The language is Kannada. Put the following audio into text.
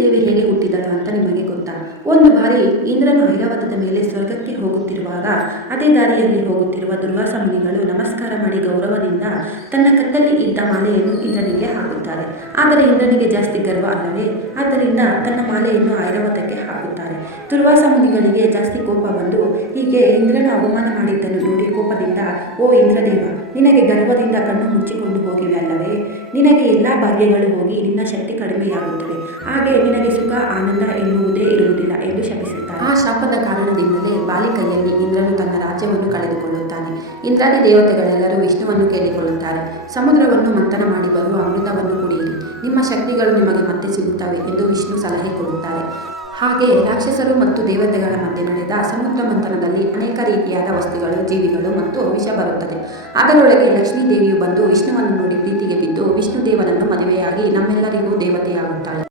ದೇವಿ ಹೇಗೆ ಹುಟ್ಟಿದಳು ಅಂತ ನಿಮಗೆ ಗೊತ್ತಾ? ಒಂದು ಬಾರಿ ಇಂದ್ರನು ಐರಾವತದ ಮೇಲೆ ಸ್ವರ್ಗಕ್ಕೆ ಹೋಗುತ್ತಿರುವಾಗ ಅದೇ ದಾರಿಯಲ್ಲಿ ಹೋಗುತ್ತಿರುವ ದುರ್ವಾಸ ಮುನಿಗಳು ನಮಸ್ಕಾರ ಮಾಡಿ ಗೌರವದಿಂದ ತನ್ನ ಕತ್ತಲ್ಲಿ ಇದ್ದ ಮಾಲೆಯನ್ನು ಇಂದ್ರನಿಗೆ ಹಾಕುತ್ತಾರೆ. ಆದರೆ ಇಂದ್ರನಿಗೆ ಜಾಸ್ತಿ ಗರ್ವ ಅಲ್ಲವೇ? ಆದ್ದರಿಂದ ತನ್ನ ಮಾಲೆಯನ್ನು ಐರಾವತಕ್ಕೆ ಹಾಕುತ್ತಾರೆ. ದುರ್ವಾಸ ಮುನಿಗಳಿಗೆ ಜಾಸ್ತಿ ಕೋಪ ಬಂದು ಹೀಗೆ ಇಂದ್ರನ ಅವಮಾನ ಮಾಡಿದ್ದನ್ನು ನೋಡಿ ಕೋಪದಿಂದ, ಓ ಇಂದ್ರದೇವ, ನಿನಗೆ ಗರ್ವದಿಂದ ಕಣ್ಣು ಮುಚ್ಚಿಕೊಂಡು ಹೋಗಿವೆ ಅಲ್ಲವೇ? ನಿನಗೆ ಎಲ್ಲ ಭಾಗ್ಯಗಳು ಹೋಗಿ ನಿನ್ನ ಶಕ್ತಿ ಕಡಿಮೆಯಾಗುತ್ತದೆ. ಹಾಗೆ ನಿನಗೆ ಸುಖ ಆನಂದ ಎನ್ನುವುದೇ ಇರುವುದಿಲ್ಲ ಎಂದು ಶಪಿಸುತ್ತಾರೆ. ಆ ಶಾಪದ ಕಾರಣದಿಂದಲೇ ಬಾಲಿ ಕೈಯಲ್ಲಿ ಇಂದ್ರನು ತನ್ನ ರಾಜ್ಯವನ್ನು ಕಳೆದುಕೊಳ್ಳುತ್ತಾನೆ. ಇಂದ್ರಾದಿ ದೇವತೆಗಳೆಲ್ಲರೂ ವಿಷ್ಣುವನ್ನು ಕೇಳಿಕೊಳ್ಳುತ್ತಾರೆ. ಸಮುದ್ರವನ್ನು ಮಂಥನ ಮಾಡಿ ಬರುವ ಅಮೃತವನ್ನು ಕುಡಿಯಿರಿ, ನಿಮ್ಮ ಶಕ್ತಿಗಳು ನಿಮಗೆ ಮತ್ತೆ ಸಿಗುತ್ತವೆ ಎಂದು ವಿಷ್ಣು ಸಲಹೆ ಕೊಡುತ್ತಾರೆ. ಹಾಗೆ ರಾಕ್ಷಸರು ಮತ್ತು ದೇವತೆಗಳ ಮಧ್ಯೆ ನಡೆದ ಸಮುದ್ರ ಮಂಥನದಲ್ಲಿ ಅನೇಕ ರೀತಿಯಾದ ವಸ್ತುಗಳು, ಜೀವಿಗಳು ಮತ್ತು ವಿಷ ಬರುತ್ತದೆ. ಅದರೊಳಗೆ ಲಕ್ಷ್ಮೀ ದೇವಿಯು ಬಂದು ವಿಷ್ಣುವನ್ನು ನೋಡಿ ಪ್ರೀತಿಗೆ ಬಿದ್ದು ವಿಷ್ಣು ದೇವರನ್ನು ಮದುವೆಯಾಗಿ ನಮ್ಮೆಲ್ಲರಿಗೂ ದೇವತೆಯಾಗುತ್ತಾಳೆ.